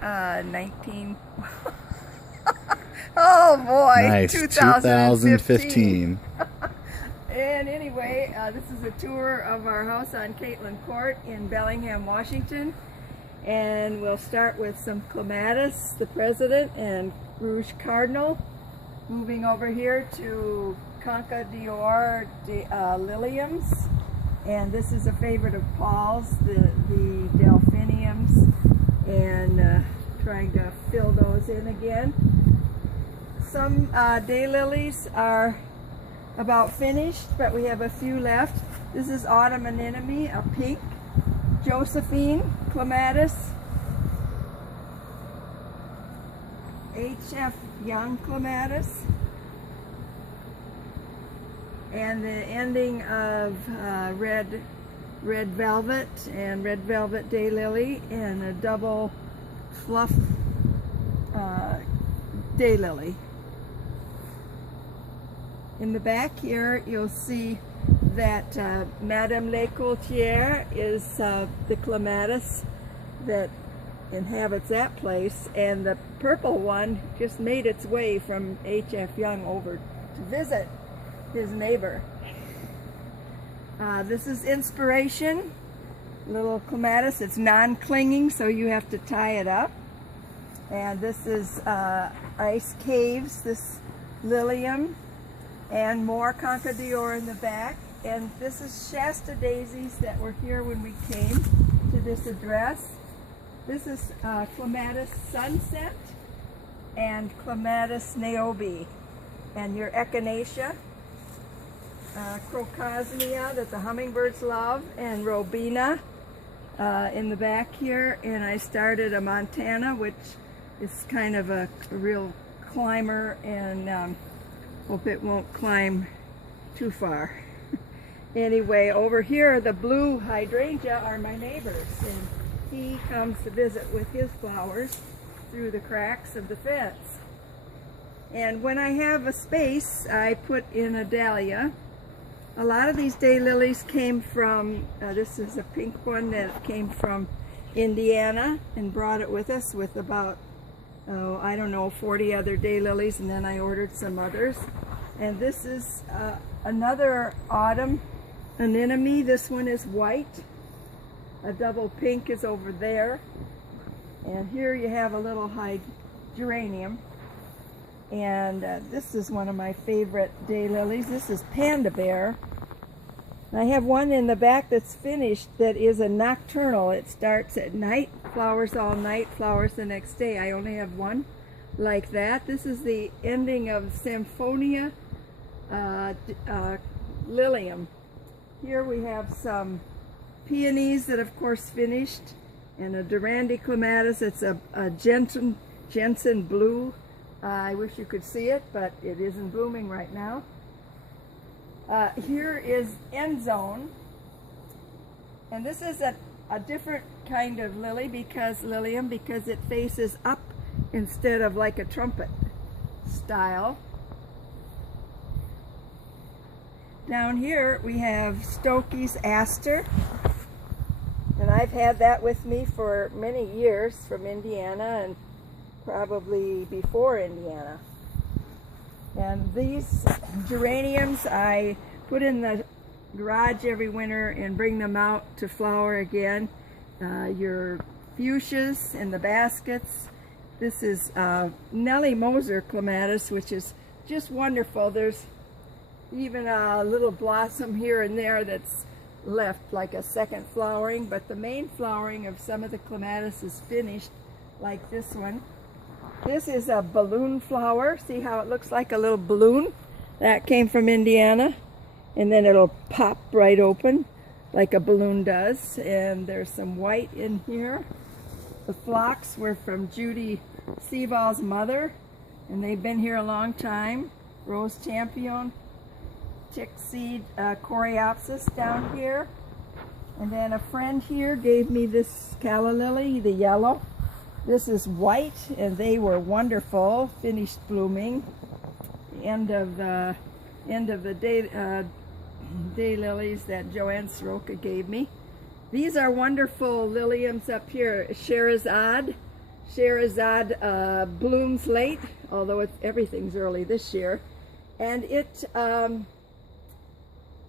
19 oh boy, nice. 2015. And anyway, this is a tour of our house on Catlin Court in Bellingham, Washington. And we'll start with some clematis, the president, and Rouge Cardinal. Moving over here to Conca d'Or liliums. And this is a favorite of Paul's, the delphiniums. And trying to fill those in again. Some daylilies are about finished, but we have a few left. This is Autumn Anemone, a pink. Josephine clematis. H.F. Young clematis. And the ending of red velvet and red velvet daylily, and a double fluff daylily. In the back here you'll see that Madame Le Coultier is the clematis that inhabits that place, and the purple one just made its way from H.F. Young over to visit his neighbor. This is Inspiration, little clematis. It's non-clinging, so you have to tie it up. And this is Ice Caves, this lilium, and more Conca d'Or in the back. And this is Shasta daisies that were here when we came to this address. This is Clematis Sunset and Clematis Niobe. And your Echinacea, Crocosmia that the hummingbirds love, and Robina in the back here. And I started a Montana, which is kind of a real climber, and hope it won't climb too far. Anyway, over here, the blue hydrangea are my neighbors, and he comes to visit with his flowers through the cracks of the fence. And when I have a space, I put in a dahlia. A lot of these daylilies came from, this is a pink one that came from Indiana, and brought it with us with about, I don't know, 40 other daylilies, and then I ordered some others. And this is another autumn anemone. This one is white. A double pink is over there. And here you have a little geranium. And this is one of my favorite daylilies. This is Panda Bear. I have one in the back that's finished that is a nocturnal. It starts at night, flowers all night, flowers the next day. I only have one like that. This is the ending of Symphonia lilium. Here we have some peonies that of course finished, and a Durandi clematis. It's a Jensen blue. I wish you could see it, but it isn't blooming right now. Here is End Zone, and this is a different kind of lilium because it faces up instead of like a trumpet style. Down here we have Stokey's Aster, and I've had that with me for many years from Indiana, and probably before Indiana. And these geraniums I put in the garage every winter and bring them out to flower again. Your fuchsias in the baskets. This is Nellie Moser clematis, which is just wonderful. There's even a little blossom here and there that's left, like a second flowering, but the main flowering of some of the clematis is finished, like this one. This is a balloon flower. See how it looks like a little balloon? That came from Indiana. And then it'll pop right open like a balloon does. And there's some white in here. The phlox were from Judy Seaval's mother, and they've been here a long time. Rose Champion, tick seed coreopsis down here. And then a friend here gave me this calla lily, the yellow. This is white, and they were wonderful, finished blooming. End of the day lilies that Joan gave me. These are wonderful liliums up here. Scheherazade Scheherazade blooms late, although everything's early this year, and it'll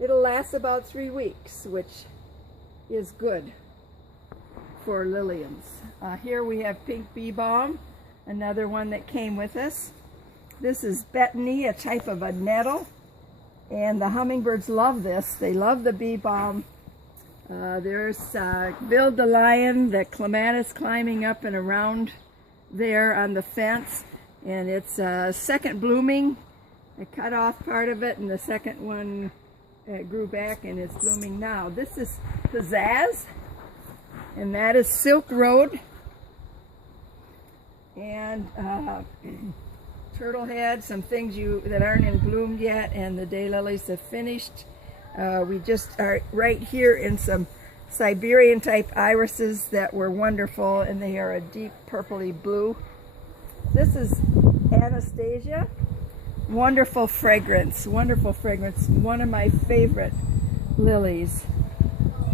last about 3 weeks, which is good for liliums. Here we have pink bee balm, another one that came with us. This is betony, a type of a nettle, and the hummingbirds love this. They love the bee balm. There's Bill the lion, the clematis climbing up and around there on the fence, and it's second blooming. I cut off part of it, and the second one grew back and it's blooming now. This is pizzazz, and that is Silk Road, and turtlehead, some things that aren't in bloom yet, and the daylilies have finished. We just are right here in some Siberian type irises that were wonderful, and they are a deep purpley blue. This is Anastasia. Wonderful fragrance, wonderful fragrance. One of my favorite lilies.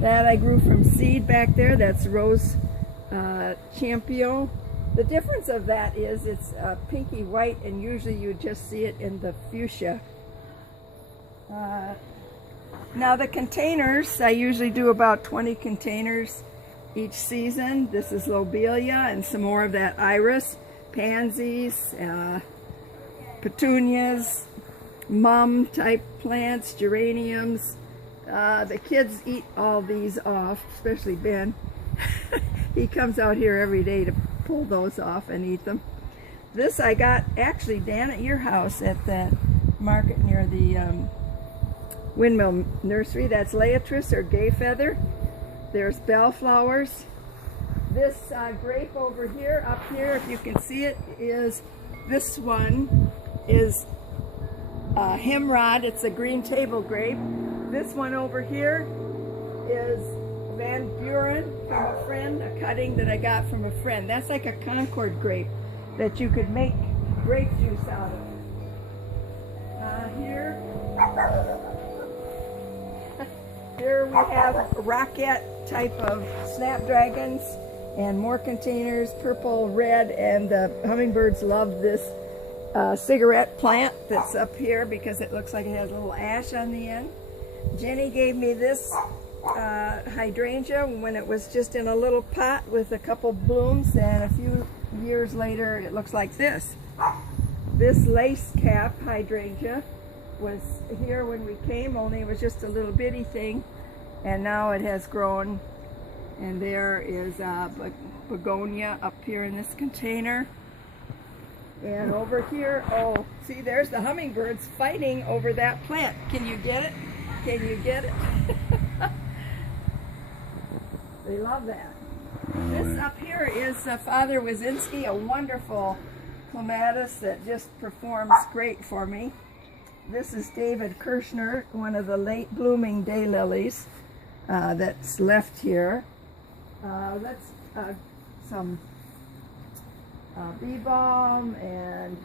That I grew from seed back there. That's Rose Champion. The difference of that is it's pinky white, and usually you just see it in the fuchsia. Now the containers, I usually do about 20 containers each season. This is lobelia and some more of that iris, pansies, petunias, mum type plants, geraniums. The kids eat all these off, especially Ben. He comes out here every day to pull those off and eat them. This I got actually, Dan, at your house at that market near the Windmill Nursery. That's Laetris or gay feather. There's bellflowers. This grape over here, up here, if you can see it, is this one is Himrod. It's a green table grape. This one over here is Van Buren from a friend, a cutting that I got from a friend. That's like a Concord grape that you could make grape juice out of. Here we have rocket type of snapdragons and more containers, purple, red, and the hummingbirds love this cigarette plant that's up here because it looks like it has a little ash on the end. Jenny gave me this hydrangea when it was just in a little pot with a couple blooms, and a few years later it looks like this. This lace cap hydrangea was here when we came, only it was just a little bitty thing, and now it has grown, and there is begonia up here in this container. And over here, oh, see, there's the hummingbirds fighting over that plant. Can you get it? Can you get it? They love that. This up here is Father Wazinski, a wonderful clematis that just performs great for me. This is David Kirshner, one of the late blooming daylilies that's left here. That's some bee balm and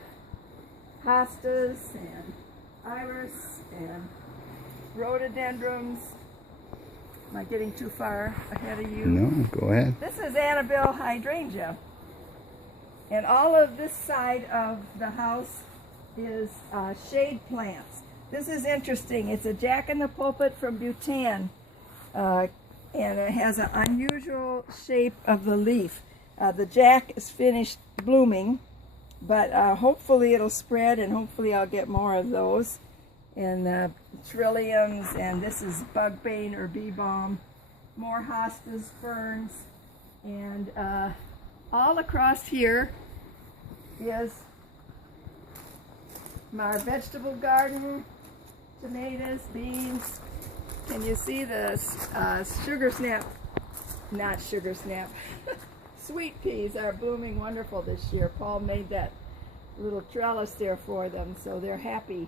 hostas and iris and rhododendrons. Am I getting too far ahead of you? No, go ahead. This is Annabelle hydrangea. And all of this side of the house is shade plants. This is interesting. It's a jack-in-the-pulpit from Bhutan, and it has an unusual shape of the leaf. The jack is finished blooming, but hopefully it'll spread, and hopefully I'll get more of those. And trilliums, and this is bugbane or bee balm, more hostas, ferns, and all across here is my vegetable garden, tomatoes, beans. Can you see the sugar snap, not sugar snap, sweet peas are blooming wonderful this year. Paul made that little trellis there for them, so they're happy.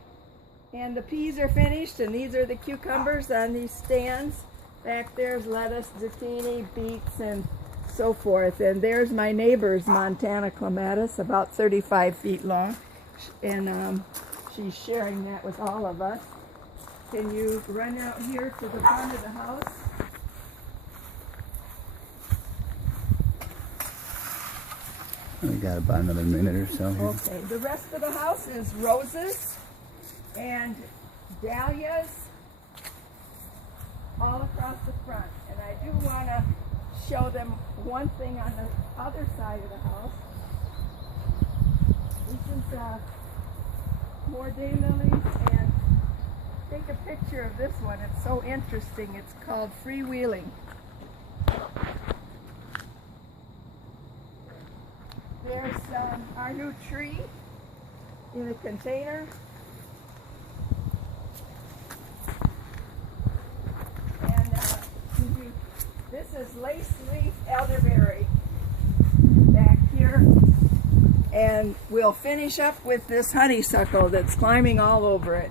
And the peas are finished, and these are the cucumbers on these stands. Back there's lettuce, zucchini, beets, and so forth. And there's my neighbor's Montana clematis, about 35 feet long. And she's sharing that with all of us. Can you run out here to the front of the house? We got about another minute or so here. Okay, the rest of the house is roses and dahlias all across the front. And I do want to show them one thing on the other side of the house. This is more daylilies, and take a picture of this one. It's so interesting. It's called Freewheeling. There's our new tree in a container. And this is lace leaf elderberry back here. And we'll finish up with this honeysuckle that's climbing all over it.